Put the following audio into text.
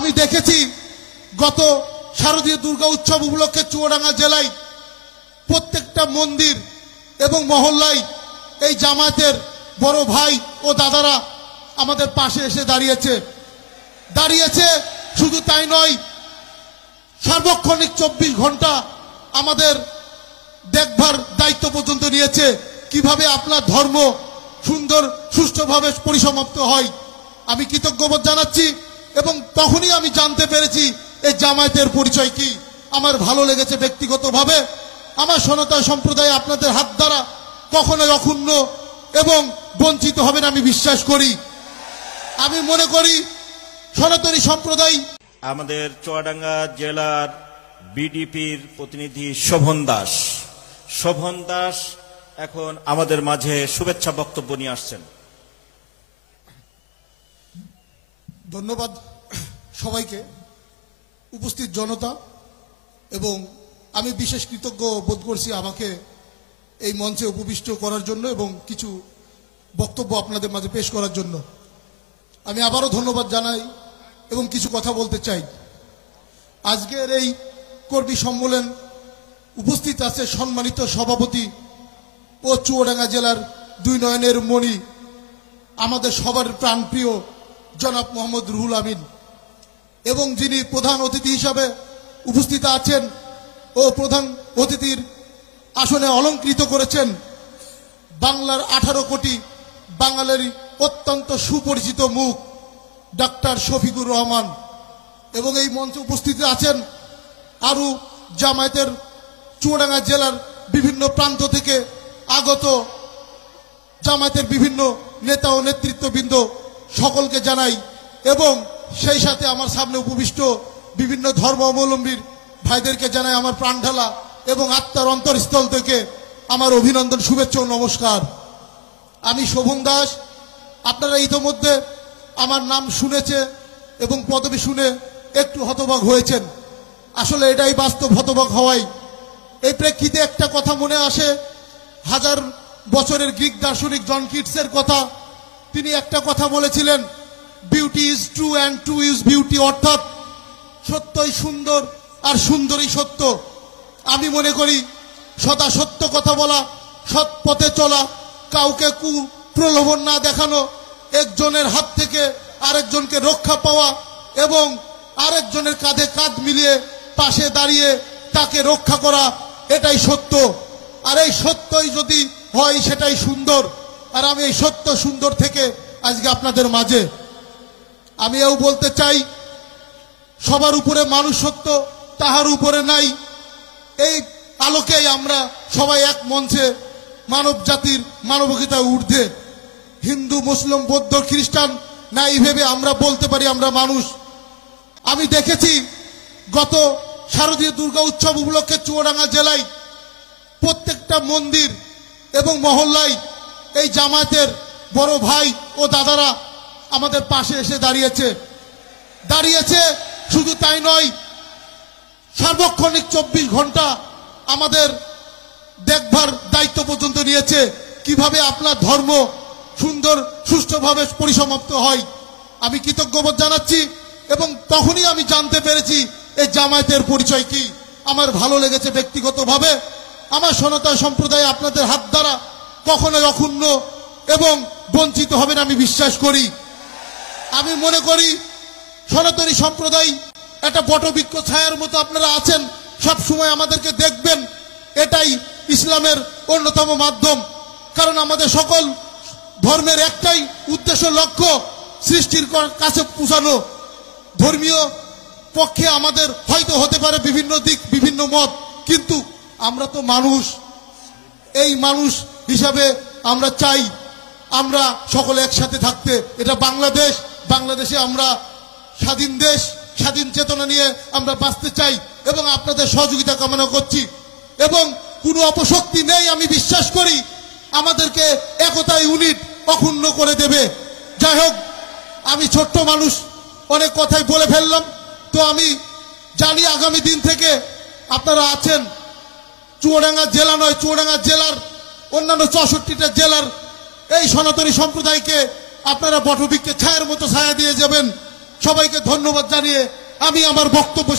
আমি দেখেছি গত শারদীয় দুর্গা উৎসব উপলক্ষে চুয়াডাঙ্গা জেলায় প্রত্যেকটা মন্দির এবং মহল্লায় এই জামায়াতের বড় ভাই ও দাদারা আমাদের পাশে এসে দাঁড়িয়েছে। শুধু তাই নয়, সার্বক্ষণিক 24 ঘন্টা আমাদের দেখভার দায়িত্ব পর্যন্ত নিয়েছে কিভাবে আপনার ধর্ম সুন্দর সুষ্ঠুভাবে পরিসমাপ্ত হয়। আমি কৃতজ্ঞবোধ জানাচ্ছি এবং তখনই আমি জানতে পেরেছি এই জামায়াতের পরিচয় কি। আমার ভালো লেগেছে ব্যক্তিগতভাবে। আমার সনাতন সম্প্রদায় আপনাদের হাত দ্বারা কখনোই অক্ষুণ্ণ এবং বঞ্চিত হবে না আমি বিশ্বাস করি। আমি মনে করি সনাতনী সম্প্রদায় আমাদের চুয়াডাঙ্গা জেলার বিডিপির প্রতিনিধি শোভন দাস এখন আমাদের মাঝে শুভেচ্ছা বক্তব্য নিয়ে আসছেন। ধন্যবাদ সবাইকে, উপস্থিত জনতা, এবং আমি বিশেষ কৃতজ্ঞ বোধ করছি আমাকে এই মঞ্চে উপবিষ্ট করার জন্য এবং কিছু বক্তব্য আপনাদের মাঝে পেশ করার জন্য। আমি আবারও ধন্যবাদ জানাই এবং কিছু কথা বলতে চাই। আজকের এই কর্মী সম্মেলন উপস্থিত আছে সম্মানিত সভাপতি ও চুয়াডাঙ্গা জেলার 2 নয়নের মণি আমাদের সবার প্রাণপ্রিয় জনাব মোহাম্মদ রুহুল আমিন, এবং যিনি প্রধান অতিথি হিসাবে উপস্থিত আছেন ও প্রধান অতিথির আসনে অলঙ্কৃত করেছেন বাংলার 18 কোটি বাঙালির অত্যন্ত সুপরিচিত মুখ ডাক্তার শফিকুর রহমান, এবং এই মঞ্চে উপস্থিত আছেন আরও জামায়াতের চুয়াডাঙ্গা জেলার বিভিন্ন প্রান্ত থেকে আগত জামায়াতের বিভিন্ন নেতা ও নেতৃত্ববৃন্দ, সকলকে জানাই। এবং সেই সাথে আমার সামনে উপবিষ্ট বিভিন্ন ধর্মাবলম্বীর ভাইদেরকে জানাই আমার প্রাণঢালা এবং আত্মার অন্তরস্থল থেকে আমার অভিনন্দন, শুভেচ্ছা ও নমস্কার। আমি শোভন দাস। আপনারা ইতোমধ্যে আমার নাম শুনেছে এবং পদবি শুনে একটু হতবাক হয়েছেন। আসলে এটাই বাস্তব, হতবাক হওয়াই। এই প্রেক্ষিতে একটা কথা মনে আসে, 1000 বছরের গ্রিক দার্শনিক জন কিটসের কথা। তিনি একটা কথা বলেছিলেন, beauty is true and true is beauty, অর্থাৎ সত্যই সুন্দর আর সুন্দরই সত্য। আমি মনে করি সদা সত্য কথা বলা, সৎ পথে চলা, কাউকে প্রলোভন না দেখানো, একজনের হাত থেকে আরেকজনকে রক্ষা পাওয়া এবং আরেকজনের কাঁধে কাঁধ মিলিয়ে পাশে দাঁড়িয়ে তাকে রক্ষা করা, এটাই সত্য। আর এই সত্যই যদি হয় সেটাই সুন্দর। আর আমি এই সত্য সুন্দর থেকে আজকে আপনাদের মাঝে আমি এও বলতে চাই, সবার উপরে মানুষ সত্য, তাহার উপরে নাই। এই আলোকেই আমরা সবাই এক মঞ্চে মানব জাতির মানবিকতার ঊর্ধ্বে, হিন্দু মুসলিম বৌদ্ধ খ্রিস্টান নাই ভেবে আমরা বলতে পারি আমরা মানুষ। আমি দেখেছি গত শারদীয় দুর্গা উৎসব উপলক্ষে চুয়াডাঙ্গা জেলায় প্রত্যেকটা মন্দির এবং মহল্লায় এই জামায়াতের বড় ভাই ও দাদারা আমাদের পাশে এসে দাঁড়িয়েছে। শুধু তাই নয়, সার্বক্ষণিক 24 ঘন্টা আমাদের দেখভার দায়িত্ব পর্যন্ত নিয়েছে কিভাবে আপনার ধর্ম সুন্দর সুষ্ঠুভাবে পরিসমাপ্ত হয়। আমি কৃতজ্ঞবোধ জানাচ্ছি এবং তখনই আমি জানতে পেরেছি এই জামায়াতের পরিচয় কি। আমার ভালো লেগেছে ব্যক্তিগতভাবে। আমার সনাতন সম্প্রদায় আপনাদের হাত দ্বারা কখনোই অক্ষুণ্ণ এবং বঞ্চিত হবে না আমি বিশ্বাস করি। আমি মনে করি সনাতনী সম্প্রদায় একটা বটবৃক্ষ ছায়ার মতো আপনারা আছেন, সব সময় আমাদেরকে দেখবেন। এটাই ইসলামের অন্যতম মাধ্যম। কারণ আমাদের সকল ধর্মের একটাই উদ্দেশ্য, লক্ষ্য সৃষ্টির কাছে পৌঁছানো। ধর্মীয় পক্ষে আমাদের হয়তো হতে পারে বিভিন্ন দিক, বিভিন্ন মত, কিন্তু আমরা তো মানুষ। এই মানুষ হিসাবে আমরা চাই আমরা সকলে একসাথে থাকতে। এটা বাংলাদেশে আমরা স্বাধীন দেশ, স্বাধীন চেতনা নিয়ে আমরা বাঁচতে চাই এবং আপনাদের সহযোগিতা কামনা করছি। এবং কোনো অপশক্তি নেই, আমি বিশ্বাস করি আমাদেরকে একতাই ইউনিট অক্ষুণ্ণ করে দেবে। যাই হোক, আমি ছোট্ট মানুষ, অনেক কথাই বলে ফেললাম। তো আমি জানি আগামী দিন থেকে আপনারা আছেন, চুয়াডাঙ্গা জেলা নয়, চুয়াডাঙ্গা জেলার অন্যান্য 64টা জেলার এই সনাতনী সম্প্রদায়কে আপনারা বটবৃক্ষের ছায়ার মতো ছায়া দিয়ে যাবেন সবাইকে ধন্যবাদ জানিয়ে আমি আমার বক্তব্য